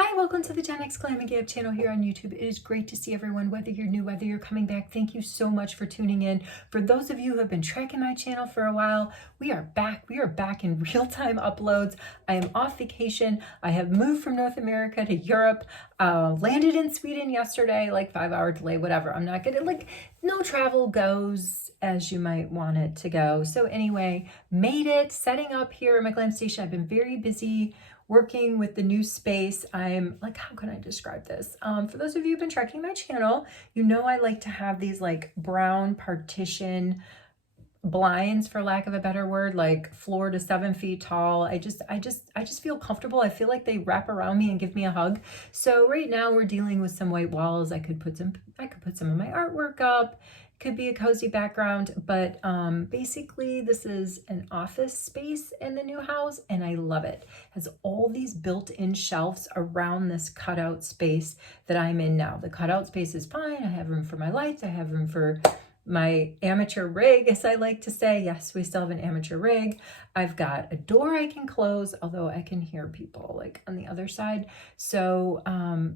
Hi, welcome to the Gen X Glam and Gab channel here on YouTube. It is great to see everyone, whether you're new, whether you're coming back. Thank you so much for tuning in. For those of you who have been tracking my channel for a while, we are back. We are back in real-time uploads. I am off vacation. I have moved from North America to Europe, landed in Sweden yesterday, like 5-hour delay, whatever. I'm not gonna, no travel goes as you might want it to go. So anyway, made it, setting up here at my glam station. I've been very busy working with the new space. I'm like, how can I describe this? For those of you who've been tracking my channel, you know I like to have these like brown partition blinds, for lack of a better word, like floor to 7 feet tall. I just feel comfortable. I feel like they wrap around me and give me a hug. So right now we're dealing with some white walls. I could put some of my artwork up. Could be a cozy background, but basically this is an office space in the new house and I love it. It has all these built-in shelves around this cutout space that I'm in now. The cutout space is fine. I have room for my lights. I have room for my amateur rig, as I like to say. Yes, we still have an amateur rig. I've got a door I can close, although I can hear people like on the other side. So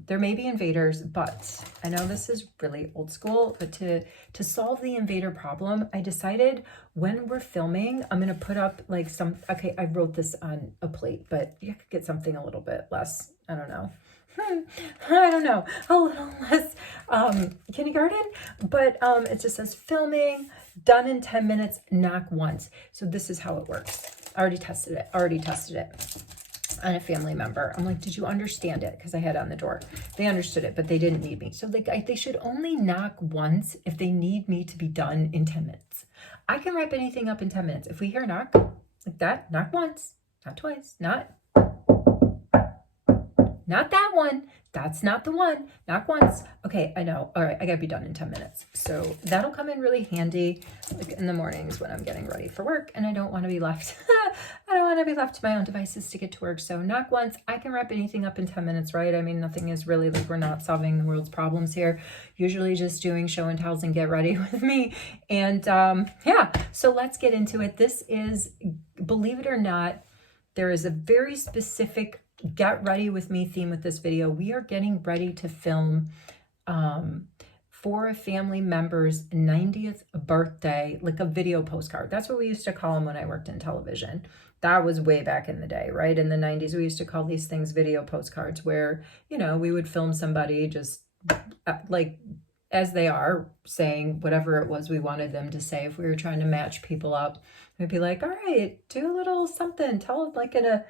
there may be invaders, but I know this is really old school, but to solve the invader problem, I decided when we're filming, I'm gonna put up like okay, I wrote this on a plate, but you could get something a little bit less, I don't know, a little less kindergarten, but it just says filming, done in 10 minutes, knock once. So this is how it works. I already tested it on a family member. I'm like, did you understand it? Because I had it on the door. They understood it, but they didn't need me. So they should only knock once if they need me to be done in 10 minutes. I can wrap anything up in 10 minutes. If we hear a knock like that, knock once, not twice, not that one. That's not the one. Knock once. Okay, I know. All right, I gotta be done in 10 minutes. So that'll come in really handy like in the mornings when I'm getting ready for work and I don't want to be left. I don't want to be left to my own devices to get to work. So knock once. I can wrap anything up in 10 minutes, right? I mean, nothing is really like, we're not solving the world's problems here. Usually just doing show and tells and get ready with me. And yeah, so let's get into it. This is, believe it or not, there is a very specific get ready with me theme with this video. We are getting ready to film for a family member's 90th birthday, like a video postcard. That's what we used to call them when I worked in television. That was way back in the day, right? In the 90s, we used to call these things video postcards where, you know, we would film somebody just like as they are saying whatever it was we wanted them to say. If we were trying to match people up, we'd be like, all right, do a little something, tell it like in a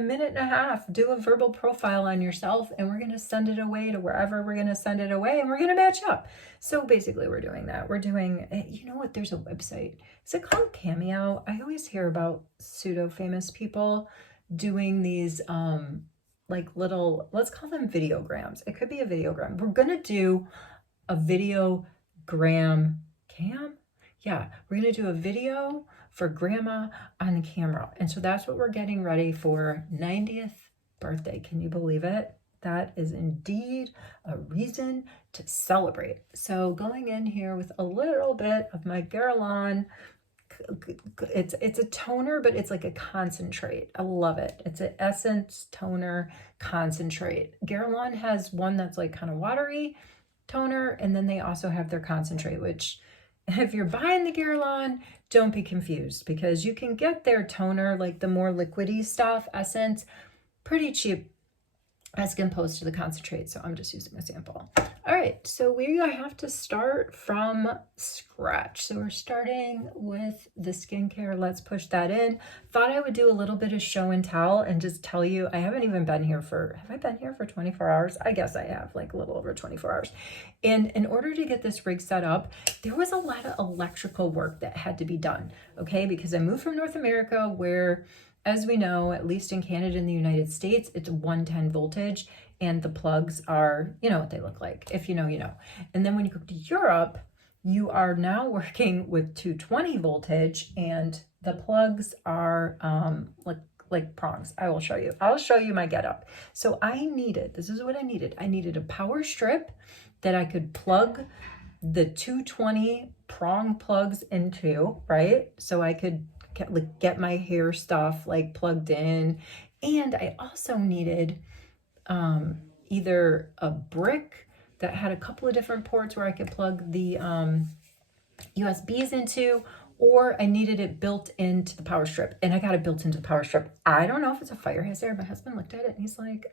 minute and a half, do a verbal profile on yourself, and we're going to send it away to wherever we're going to send it away, and we're going to match up. So basically we're doing that. We're doing, you know what, there's a website. Is it called Cameo? I always hear about pseudo-famous people doing these like little, let's call them videograms. It could be a videogram. We're going to do a videogram cam. Yeah, we're going to do a video for grandma on camera. And so that's what we're getting ready for 90th birthday. Can you believe it? That is indeed a reason to celebrate. So going in here with a little bit of my Guerlain, it's a toner, but it's like a concentrate. I love it. It's an essence toner concentrate. Guerlain has one that's like kind of watery toner, and then they also have their concentrate, which if you're buying the Guerlain, don't be confused because you can get their toner, like the more liquidy stuff, essence, pretty cheap as opposed to the concentrate. So I'm just using a sample. All right, so we have to start from scratch. So we're starting with the skincare. Let's push that in. Thought I would do a little bit of show and tell and just tell you, I haven't even been here for, have I been here for 24 hours? I guess I have, like a little over 24 hours. And in order to get this rig set up, there was a lot of electrical work that had to be done, okay? Because I moved from North America where, as we know, at least in Canada and the United States, it's 110 voltage and the plugs are, you know what they look like. If you know, you know. And then when you go to Europe, you are now working with 220 voltage and the plugs are like prongs. I will show you. I'll show you my getup. So I needed, this is what I needed. I needed a power strip that I could plug the 220 prong plugs into, right? So I could get my hair stuff like plugged in. And I also needed either a brick that had a couple of different ports where I could plug the USBs into, or I needed it built into the power strip, and I got it built into the power strip. I don't know if it's a fire hazard. My husband looked at it and he's like,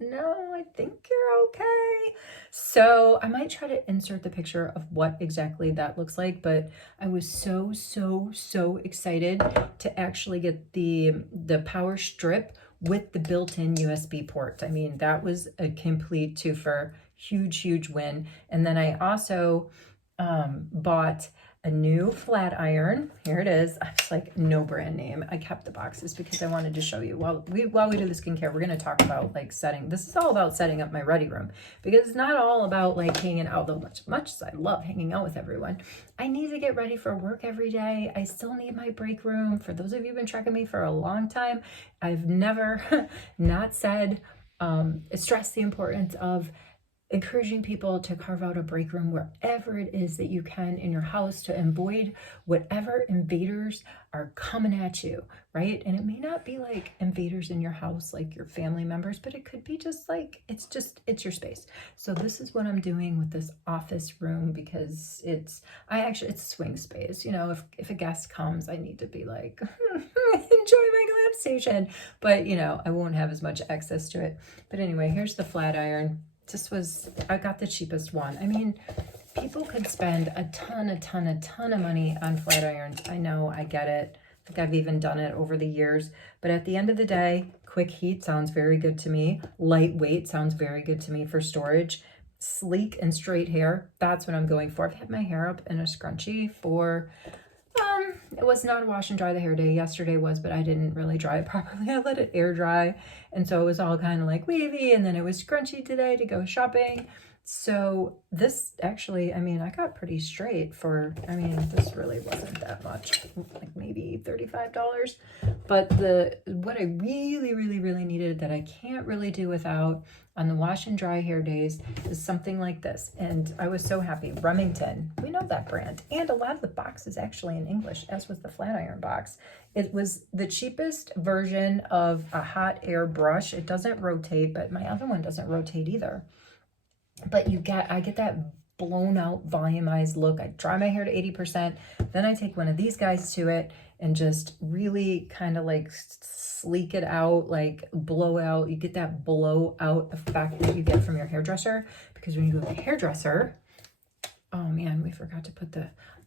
no, I think you're okay. So I might try to insert the picture of what exactly that looks like, but I was so excited to actually get the power strip with the built-in USB port. I mean, that was a complete twofer, huge win. And then I also bought a new flat iron. Here it is. I was like, no brand name. I kept the boxes because I wanted to show you. While we do the skincare, we're going to talk about like setting. This is all about setting up my ready room, because it's not all about like hanging out, though much as I love hanging out with everyone. I need to get ready for work every day. I still need my break room. For those of you who've been tracking me for a long time, I've never not said, stress the importance of encouraging people to carve out a break room wherever it is that you can in your house to avoid whatever invaders are coming at you, right? And it may not be like invaders in your house, like your family members, but it could be just like, it's your space. So this is what I'm doing with this office room, because it's a swing space. You know, if a guest comes, I need to be like, enjoy my glam station, but you know, I won't have as much access to it. But anyway, here's the flat iron. I got the cheapest one. I mean, people could spend a ton of money on flat irons. I know, I get it. I think I've even done it over the years. But at the end of the day, quick heat sounds very good to me. Lightweight sounds very good to me for storage. Sleek and straight hair, that's what I'm going for. I've had my hair up in a scrunchie for... it was not a wash and dry the hair day. Yesterday was, but I didn't really dry it properly. I let it air dry. And so it was all kind of like wavy, and then it was scrunchy today to go shopping. So this actually, I mean, I got pretty straight for, I mean, this really wasn't that much, like maybe $35. But what I really needed that I can't really do without on the wash and dry hair days is something like this. And I was so happy. Remington, we know that brand. And a lot of the box is actually in English, as was the flat iron box. It was the cheapest version of a hot air brush. It doesn't rotate, but my other one doesn't rotate either. But I get that blown out, volumized look. I dry my hair to 80%. Then I take one of these guys to it and just really kind of like sleek it out, like blow out. You get that blow out effect that you get from your hairdresser. Because when you go to the hairdresser, oh man, we forgot to put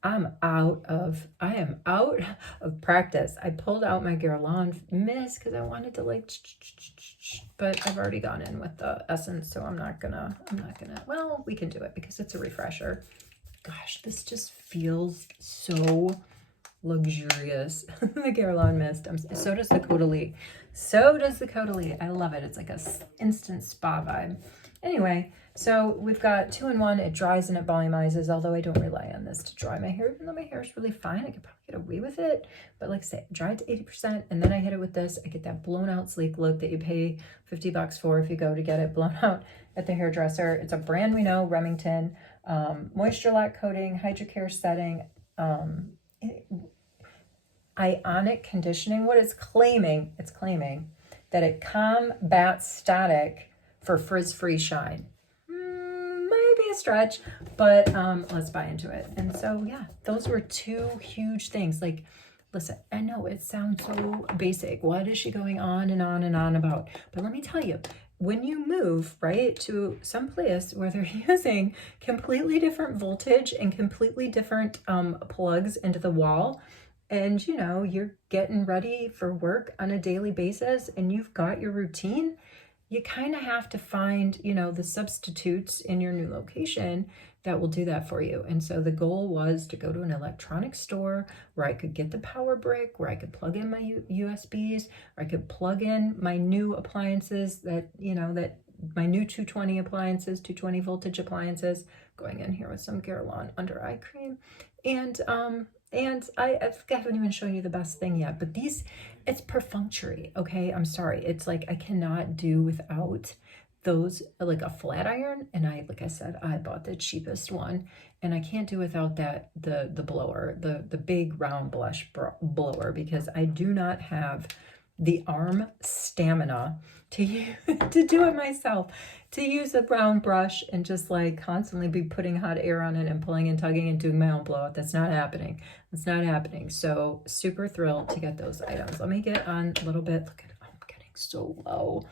I am out of practice. I pulled out my GRWM mist because I wanted to like, but I've already gone in with the essence, so I'm not gonna, well, we can do it because it's a refresher. Gosh, this just feels so luxurious. The GRWM mist. So does the Caudalie. I love it. It's like a instant spa vibe. Anyway, so we've got 2-in-1. It dries and it volumizes, although I don't rely on this to dry my hair, even though my hair is really fine. I could probably get away with it. But like I say, dry it to 80%, and then I hit it with this. I get that blown out sleek look that you pay $50 for if you go to get it blown out at the hairdresser. It's a brand we know, Remington. Moisture lock coating, hydrocare setting, ionic conditioning. What it's claiming that it combats static for frizz-free shine. Maybe a stretch, but let's buy into it. And so, yeah, those were two huge things. Like, listen, I know it sounds so basic. What is she going on and on about? But let me tell you, when you move, right, to some place where they're using completely different voltage and completely different plugs into the wall, and, you know, you're getting ready for work on a daily basis and you've got your routine, you kind of have to find, you know, the substitutes in your new location that will do that for you. And so the goal was to go to an electronics store where I could get the power brick, where I could plug in my USBs, where I could plug in my new appliances that, you know, that my new 220 appliances, 220 voltage appliances, going in here with some GRWM under eye cream. And I haven't even shown you the best thing yet, but it's perfunctory, okay? I'm sorry. It's like I cannot do without those, like a flat iron. And like I said, I bought the cheapest one, and I can't do without the blower, the big round blush blower, because I do not have the arm stamina to to do it myself, to use a brown brush and just like constantly be putting hot air on it and pulling and tugging and doing my own blowout. That's not happening. That's not happening. So super thrilled to get those items. Let me get on a little bit. Look at, I'm getting so low.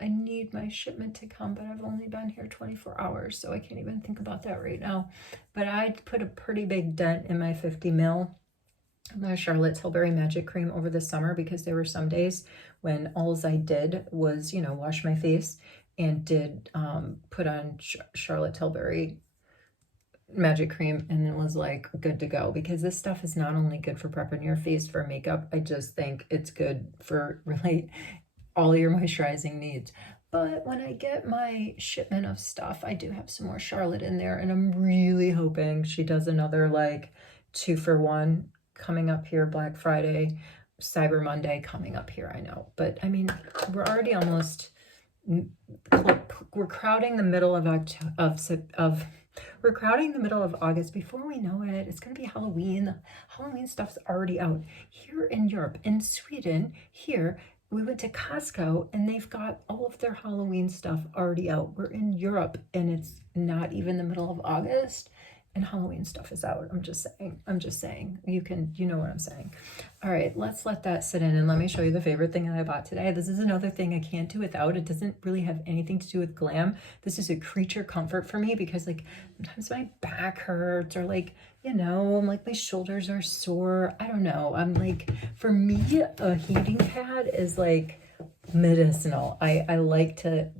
I need my shipment to come, but I've only been here 24 hours, so I can't even think about that right now. But I put a pretty big dent in my 50 ml my Charlotte Tilbury Magic Cream over the summer, because there were some days when all I did was, you know, wash my face and did put on Charlotte Tilbury Magic Cream, and it was like good to go, because this stuff is not only good for prepping your face for makeup, I just think it's good for really all your moisturizing needs. But when I get my shipment of stuff, I do have some more Charlotte in there, and I'm really hoping she does another like 2-for-1 coming up here, Black Friday, Cyber Monday coming up here, I know. But I mean, we're already almost, we're crowding the middle of we're crowding the middle of August. Before we know it, it's going to be Halloween. The Halloween stuff's already out. Here in Europe, in Sweden, here, we went to Costco and they've got all of their Halloween stuff already out. We're in Europe and it's not even the middle of August and Halloween stuff is out. I'm just saying, you know what I'm saying. All right, let's let that sit in and let me show you the favorite thing that I bought today. This is another thing I can't do without. It doesn't really have anything to do with glam. This is a creature comfort for me, because like sometimes my back hurts, or like, you know, like my shoulders are sore. I don't know. I'm like, for me, a heating pad is like medicinal. I like to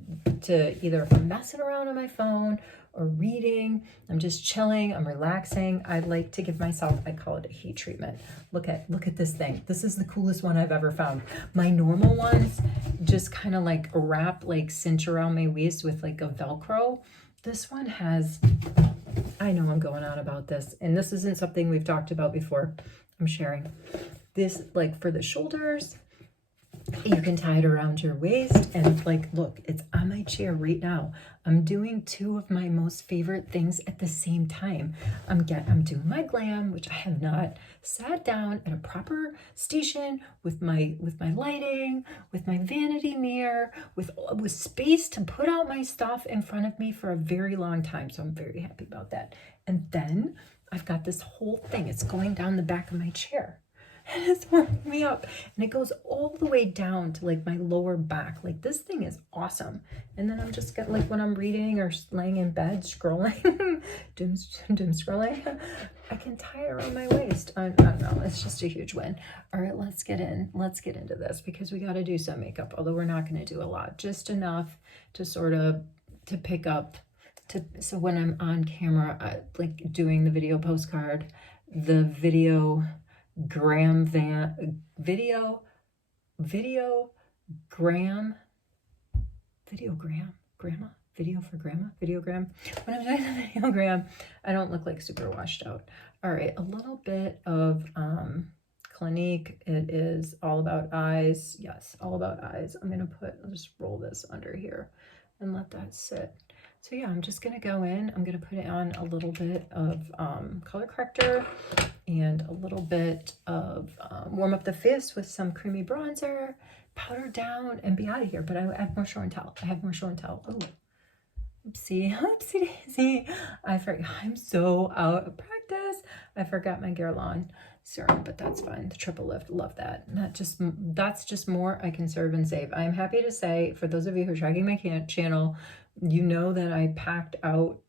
either, if I'm messing around on my phone or reading, I'm just chilling, I'm relaxing, I like to give myself, I call it a heat treatment. Look at this thing. This is the coolest one I've ever found. My normal ones just kind of like wrap, like cinch around my waist with like a Velcro. This one has, I know I'm going on about this, and this isn't something we've talked about before. I'm sharing this, like for the shoulders, you can tie it around your waist, and like, look, it's on my chair right now. I'm doing two of my most favorite things at the same time. I'm doing my glam, which I have not sat down at a proper station with my lighting, with my vanity mirror, with space to put out my stuff in front of me for a very long time. So I'm very happy about that. And then I've got this whole thing. It's going down the back of my chair. And it's warming me up, and it goes all the way down to like my lower back. Like, this thing is awesome. And then I'm just getting, like, when I'm reading or laying in bed scrolling, doom scrolling, I can tie it around my waist. I don't know, it's just a huge win. All right, let's get into this, because we got to do some makeup, although we're not going to do a lot, just enough to sort of to pick up so when I'm on camera, like doing the video postcard, the video videogram. When I'm doing the videogram, I don't look like super washed out. All right, a little bit of Clinique. It is All About Eyes. Yes, All About Eyes. I'll just roll this under here and let that sit. So yeah, I'm just gonna go in. I'm gonna put it on a little bit of color corrector and a little bit of warm up the face with some creamy bronzer, powder down, and be out of here. But I have more show and tell. Oh, oopsie daisy. I forgot. I'm so out of practice. I forgot my Guerlain serum, but that's fine. The triple lift, love that. That's just more I can serve and save. I'm happy to say, for those of you who are tracking my channel, you know that I packed out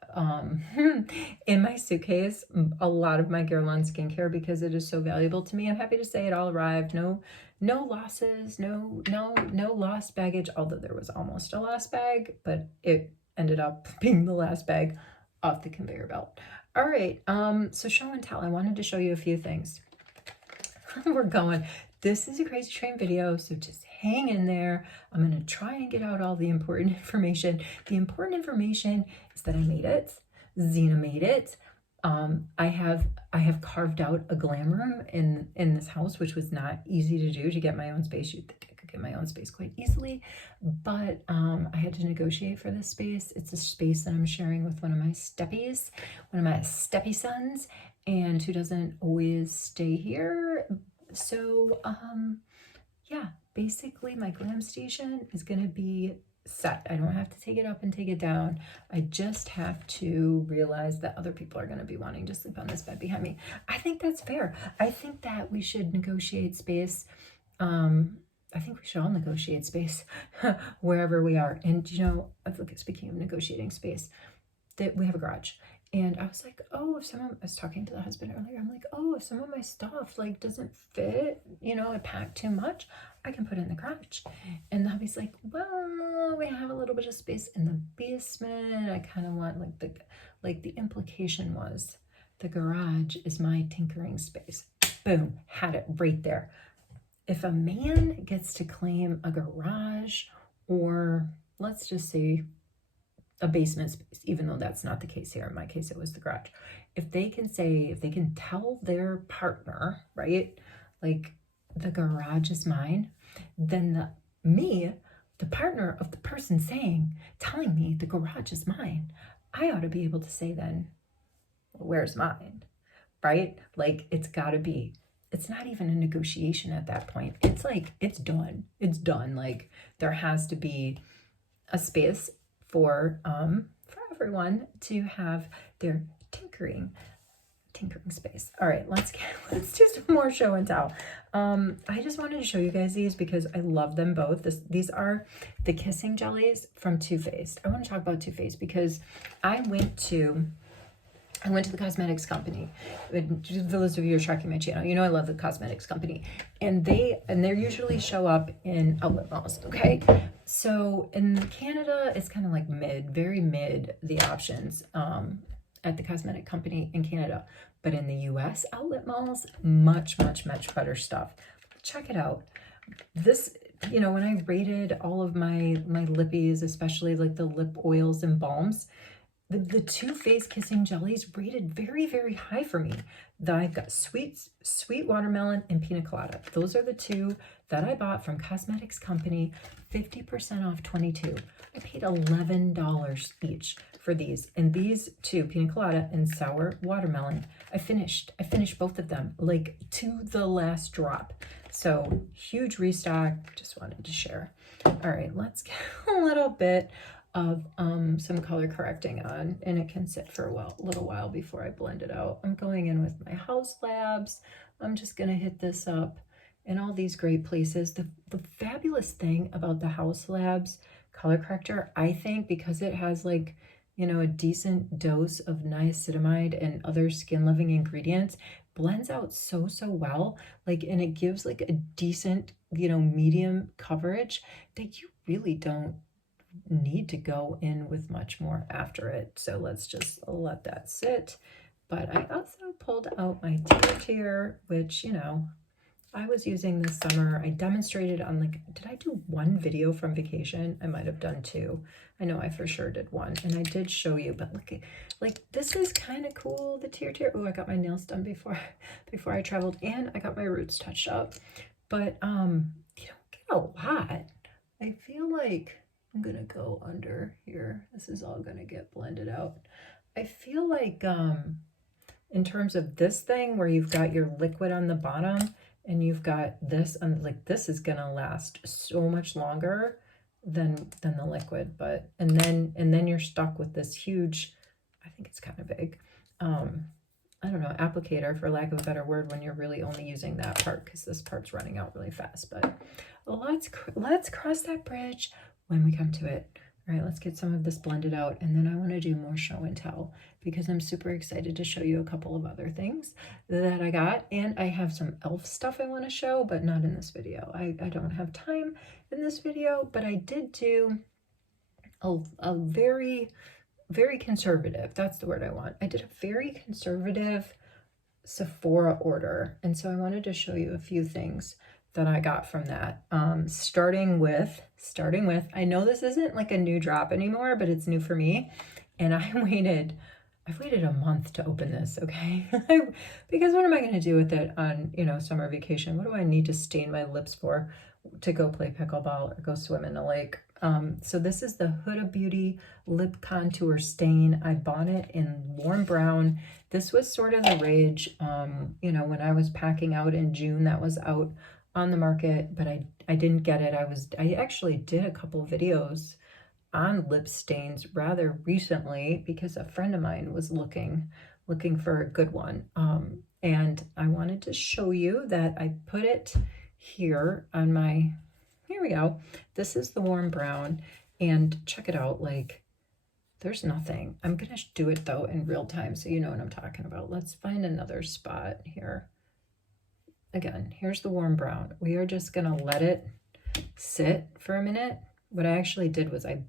in my suitcase a lot of my Guerlain skincare, because it is so valuable to me. I'm happy to say it all arrived. No losses, no lost baggage, although there was almost a lost bag, but it ended up being the last bag off the conveyor belt. All right, so show and tell. I wanted to show you a few things. We're going. This is a Crazy Train video, so just hang in there. I'm going to try and get out all the important information. The important information is that I made it. Zena made it. I have carved out a glam room in this house, which was not easy to do, to get my own space. You'd think I could get my own space quite easily, but I had to negotiate for this space. It's a space that I'm sharing with one of my steppy sons, and who doesn't always stay here. So yeah, basically my glam station is going to be set. I don't have to take it up and take it down. I just have to realize that other people are going to be wanting to sleep on this bed behind me. I think that's fair. I think that we should negotiate space. I think we should all negotiate space wherever we are. And, you know, speaking of negotiating space, that we have a garage. And I was like, oh, if I was talking to the husband earlier, I'm like, oh, if some of my stuff like doesn't fit, you know, I packed too much, I can put it in the garage. And the hubby's like, well, we have a little bit of space in the basement. I kind of want like the implication was the garage is my tinkering space. Boom, had it right there. If a man gets to claim a garage, or let's just say a basement space, even though that's not the case here. In my case, it was the garage. If they can tell their partner, right, like the garage is mine, then the partner of the person telling me the garage is mine, I ought to be able to say then, well, where's mine, right? Like it's got to be. It's not even a negotiation at that point. It's like, it's done. It's done. Like there has to be a space for everyone to have their tinkering space. All right, let's do some more show and tell. I just wanted to show you guys these because I love them both. These are the kissing jellies from Too Faced. I want to talk about Too Faced because I went to the cosmetics company. Those of you who are tracking my channel, you know I love the cosmetics company, and they usually show up in outlet malls. Okay, so in Canada, it's kind of like very mid, the options at the cosmetic company in Canada, but in the U.S. outlet malls, much better stuff. Check it out. This, you know, when I rated all of my lippies, especially like the lip oils and balms, the Too Faced kissing jellies rated very high for me. I've got sweet watermelon and pina colada. Those are the two that I bought from Cosmetics Company, 50% off 22. I paid $11 each for these. And these two, pina colada and sour watermelon, I finished both of them like to the last drop. So huge restock, just wanted to share. All right, let's get a little bit of some color correcting on, and it can sit for a little while before I blend it out. I'm going in with my House Labs. I'm just gonna hit this up in all these great places. The fabulous thing about the House Labs color corrector, I think, because it has like, you know, a decent dose of niacinamide and other skin loving ingredients, blends out so well, like, and it gives like a decent, you know, medium coverage that you really don't need to go in with much more after it. So let's just let that sit. But I also pulled out my tier, which, you know, I was using this summer. I demonstrated on did I do one video from vacation? I might have done two. I know I for sure did one, and I did show you, but look, like this is kind of cool, the tier. Oh, I got my nails done before I traveled, and I got my roots touched up. But you don't get a lot. I feel like I'm gonna go under here. This is all gonna get blended out. I feel like in terms of this thing where you've got your liquid on the bottom and you've got this, like this is gonna last so much longer than the liquid, but and then you're stuck with this huge, I think it's kind of big, I don't know, applicator, for lack of a better word, when you're really only using that part, because this part's running out really fast. But let's cross that bridge when we come to it. All right, let's get some of this blended out, and then I want to do more show and tell because I'm super excited to show you a couple of other things that I got, and I have some elf stuff I want to show, but not in this video. I don't have time in this video, but I did do a very conservative, that's the word I want. I did a very conservative Sephora order, and so I wanted to show you a few things that I got from that. Starting with, I know this isn't like a new drop anymore, but it's new for me. And I've waited a month to open this, okay? Because what am I gonna do with it on, you know, summer vacation? What do I need to stain my lips for to go play pickleball or go swim in the lake? So this is the Huda Beauty Lip Contour Stain. I bought it in warm brown. This was sort of the rage, you know, when I was packing out in June, that was out on the market, but I didn't get it. I actually did a couple videos on lip stains rather recently because a friend of mine was looking for a good one. And I wanted to show you that I put it here on my, here we go. This is the warm brown, and check it out. Like, there's nothing. I'm gonna do it though in real time so you know what I'm talking about. Let's find another spot here. Again, here's the warm brown. We are just gonna let it sit for a minute. What I actually did was I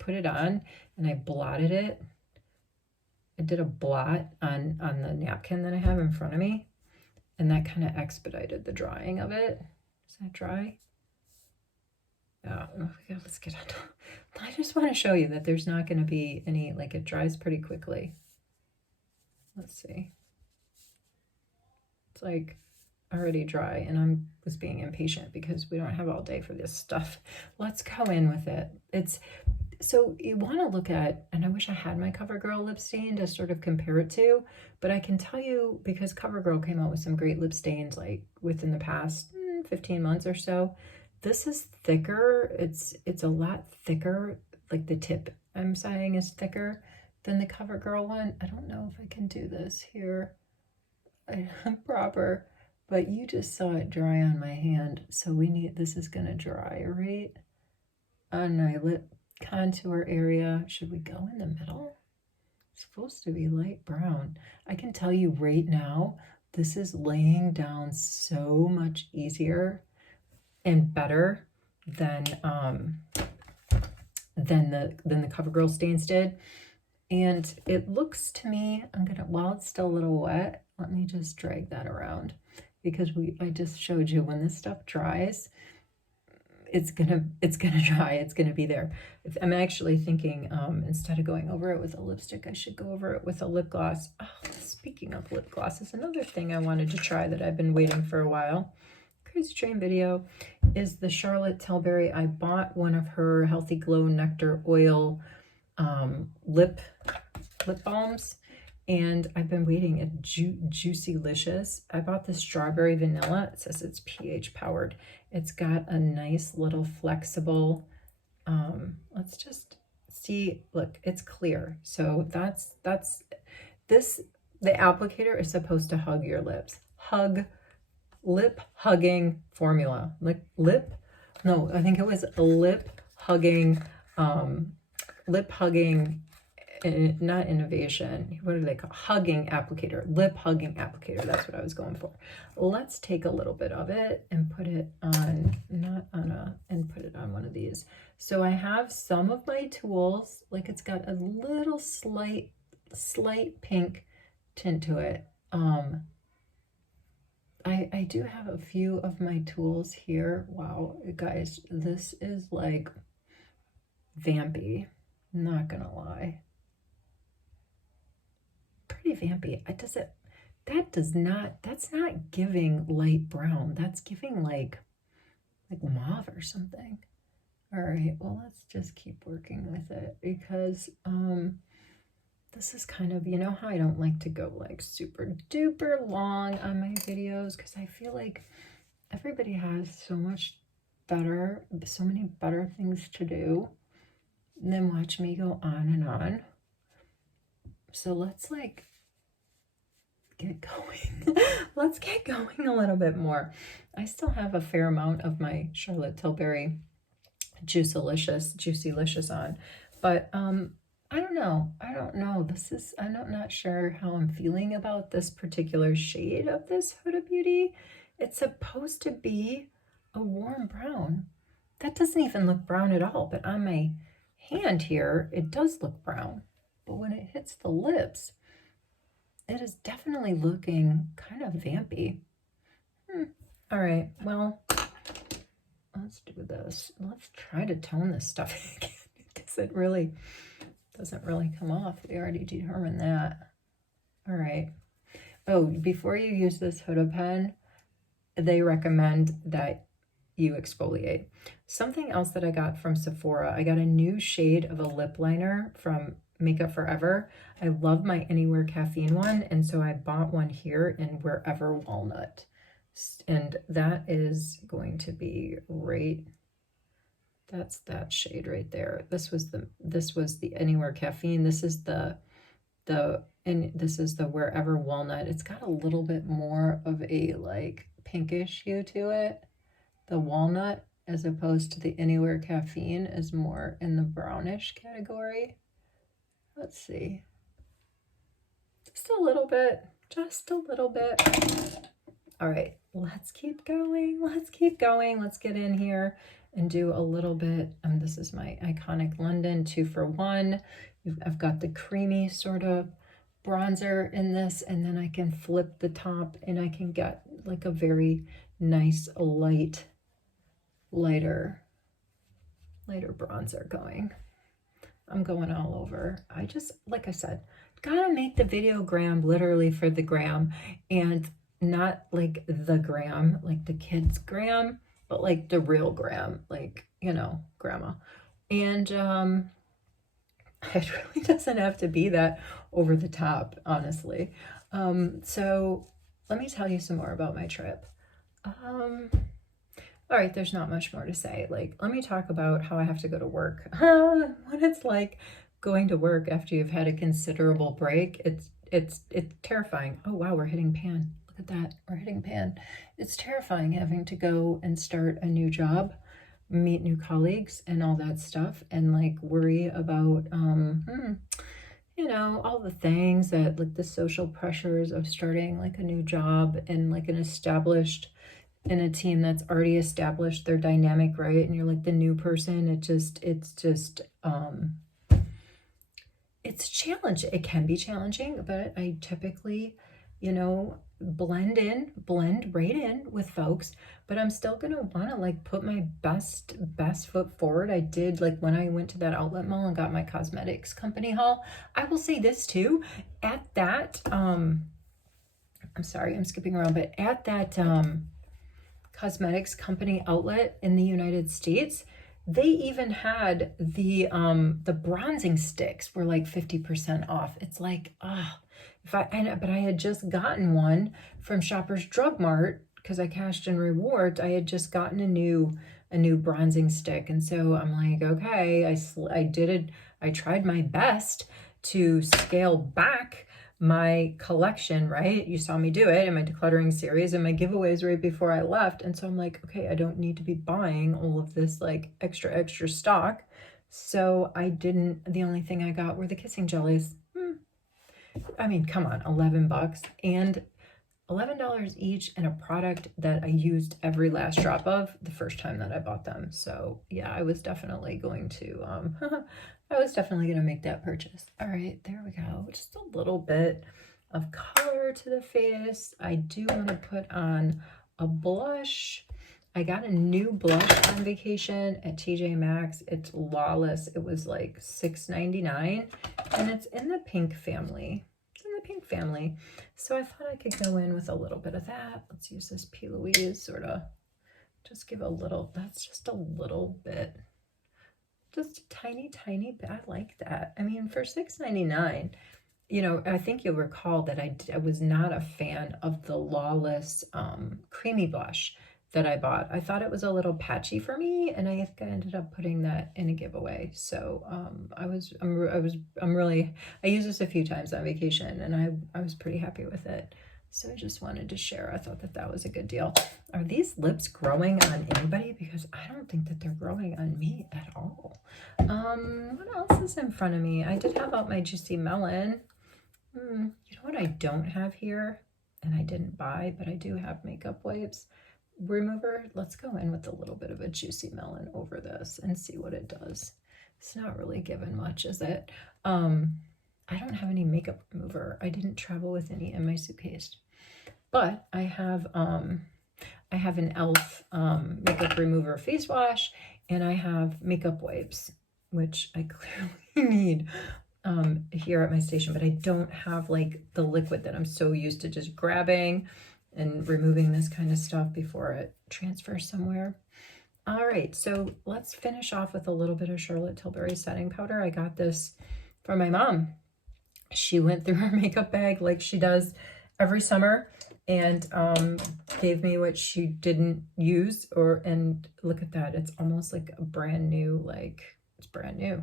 put it on and I blotted it. I did a blot on the napkin that I have in front of me, and that kind of expedited the drying of it. Is that dry? Yeah, okay, let's get on. I just want to show you that there's not going to be any, like, it dries pretty quickly. Let's see. It's like already dry, and I was being impatient because we don't have all day for this stuff. Let's go in with it. It's so you want to look at, and I wish I had my CoverGirl lip stain to sort of compare it to, but I can tell you, because CoverGirl came out with some great lip stains like within the past 15 months or so. This is thicker. It's a lot thicker. Like the tip I'm saying is thicker than the CoverGirl one. I don't know if I can do this here proper, but you just saw it dry on my hand. So this is gonna dry right on my lip contour area. Should we go in the middle? It's supposed to be light brown. I can tell you right now, this is laying down so much easier and better than the CoverGirl stains did. And it looks to me, while it's still a little wet, let me just drag that around, because I just showed you when this stuff dries, it's gonna dry, it's gonna be there. I'm actually thinking, instead of going over it with a lipstick, I should go over it with a lip gloss. Oh, speaking of lip glosses, another thing I wanted to try that I've been waiting for a while, Crazy Train video, is the Charlotte Tilbury. I bought one of her Healthy Glow Nectar Oil lip balms, and I've been waiting. It's Juicylicious. I bought the strawberry vanilla. It says it's pH powered. It's got a nice little flexible, let's just see, look, it's clear. So that's this, the applicator is supposed to hug your lips. Lip hugging formula. I think it was a lip hugging, not innovation. What do they call? Hugging applicator. Lip hugging applicator. That's what I was going for. Let's take a little bit of it and put it on, and put it on one of these. So I have some of my tools, like it's got a little slight pink tint to it. I do have a few of my tools here. Wow, guys, this is like vampy. Not gonna lie. Pretty vampy. That's not giving light brown. That's giving like mauve or something. All right, well, let's just keep working with it, because this is kind of, you know how I don't like to go like super duper long on my videos, because I feel like everybody has so many better things to do than watch me go on and on. So let's like get going. Let's get going a little bit more. I still have a fair amount of my Charlotte Tilbury Juicylicious on, but I don't know. I'm not sure how I'm feeling about this particular shade of this Huda Beauty. It's supposed to be a warm brown. That doesn't even look brown at all, but on my hand here, it does look brown. But when it hits the lips, it is definitely looking kind of vampy. All right, well, let's do this. Let's try to tone this stuff again, because it really doesn't really come off. We already determined that. All right. Oh, before you use this Huda pen, they recommend that you exfoliate. Something else that I got from Sephora, I got a new shade of a lip liner from Makeup Forever. I love my Anywhere Caffeine one, and so I bought one here in Wherever Walnut. And that is going to be right, that's that shade right there. This was the Anywhere Caffeine. This is and this is the Wherever Walnut. It's got a little bit more of a like pinkish hue to it. The walnut, as opposed to the Anywhere Caffeine, is more in the brownish category. Let's see. Just a little bit. Just a little bit. All right, let's keep going. Let's keep going. Let's get in here and do a little bit. This is my Iconic London 2 for 1. I've got the creamy sort of bronzer in this, and then I can flip the top and I can get like a very nice lighter bronzer going. I'm going all over. I just, like I said, gotta make the video gram literally for the gram, and not like the gram, like the kids gram, but like the real gram, like, you know, grandma. And it really doesn't have to be that over the top, honestly. So let me tell you some more about my trip. All right, there's not much more to say. Like, let me talk about how I have to go to work. What it's like going to work after you've had a considerable break. It's terrifying. Oh wow, we're hitting pan. Look at that, we're hitting pan. It's terrifying having to go and start a new job, meet new colleagues and all that stuff, and like worry about you know, all the things that, like, the social pressures of starting like a new job and like an established, in a team that's already established their dynamic, right? And you're like the new person. It's challenging. It can be challenging, but I typically, you know, blend right in with folks, but I'm still gonna want to like put my best foot forward. I did, like, when I went to that outlet mall and got my cosmetics company haul. I will say this too, at that I'm sorry, I'm skipping around, but at that cosmetics company outlet in the United States, they even had the bronzing sticks were like 50% off. It's like, but I had just gotten one from Shoppers Drug Mart because I cashed in rewards. I had just gotten a new bronzing stick, and so I'm like, okay, I did it. I tried my best to scale back my collection, right? You saw me do it in my decluttering series and my giveaways right before I left. And so I'm like, okay, I don't need to be buying all of this like extra stock. So the only thing I got were the kissing jellies. I mean, come on, $11 and $11 each, and a product that I used every last drop of the first time that I bought them. So yeah, I was definitely going to make that purchase. All right, there we go. Just a little bit of color to the face. I do want to put on a blush. I got a new blush on vacation at TJ Maxx. It's Lawless. It was like $6.99, and it's in the pink family. So I thought I could go in with a little bit of that. Let's use this P. Louise, sort of just give a little, that's just a little bit, just a tiny bit. I like that. I mean, for $6.99, you know, I think you'll recall that I was not a fan of the Lawless creamy blush that I bought. I thought it was a little patchy for me, and I ended up putting that in a giveaway. So I used this a few times on vacation, and I was pretty happy with it. So I just wanted to share. I thought that was a good deal. Are these lips growing on anybody? Because I don't think that they're growing on me at all. What else is in front of me? I did have out my Juicy Melon. You know what I don't have here, and I didn't buy, but I do have makeup wipes remover. Let's go in with a little bit of a Juicy Melon over this and see what it does. It's not really giving much, is it? I don't have any makeup remover. I didn't travel with any in my suitcase, but I have an e.l.f. Makeup remover face wash, and I have makeup wipes, which I clearly need here at my station, but I don't have like the liquid that I'm so used to just grabbing and removing this kind of stuff before it transfers somewhere. All right, so let's finish off with a little bit of Charlotte Tilbury setting powder. I got this from my mom. She went through her makeup bag like she does every summer, and gave me what she didn't use, and look at that, it's almost like a brand new, like it's brand new.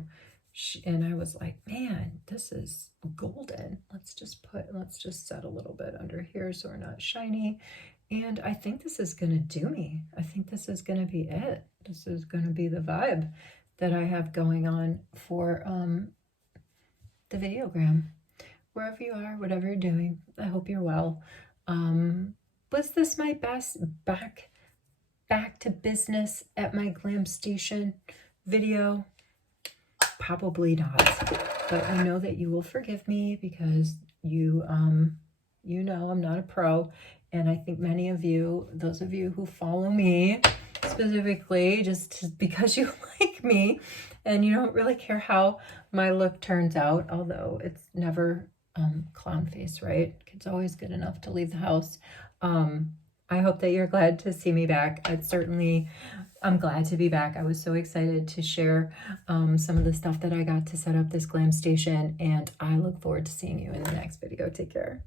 And I was like, man, this is golden. Let's just set a little bit under here so we're not shiny. And I think this is gonna do me. I think this is gonna be it. This is gonna be the vibe that I have going on for the videogram. Wherever you are, whatever you're doing, I hope you're well. Was this my best back to business at my glam station video? Probably not, but I know that you will forgive me because you know I'm not a pro, and I think many of you, those of you who follow me specifically just because you like me and you don't really care how my look turns out, although it's never clown face, right? It's always good enough to leave the house. I hope that you're glad to see me back. I'm glad to be back. I was so excited to share some of the stuff that I got to set up this glam station, and I look forward to seeing you in the next video. Take care.